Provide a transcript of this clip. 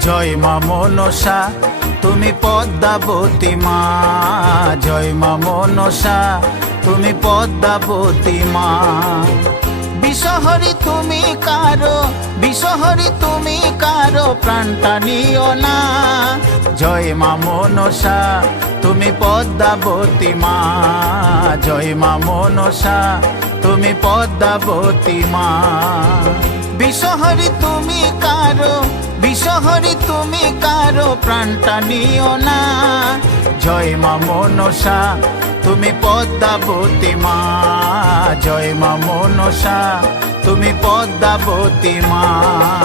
জয় মা মনসা তুমি পদ্মাবতী মা, জয় মা মনসা তুমি পদ্মাবতী মা। বিষহরি তুমি কারো, বিষহরি তুমি কারো প্রাণটা নিও না। জয় মা মনসা তুমি পদ্মাবতী মা, জয় মা মনসা তুমি পদ্মাবতী মা। বিষহরি তুমি কারো, বিষহরি তুমি কারো প্রাণটা নিও না। জয় মা মনসা তুমি পদ্মাবতী মা, জয় মা মনসা তুমি পদ্মাবতী মা।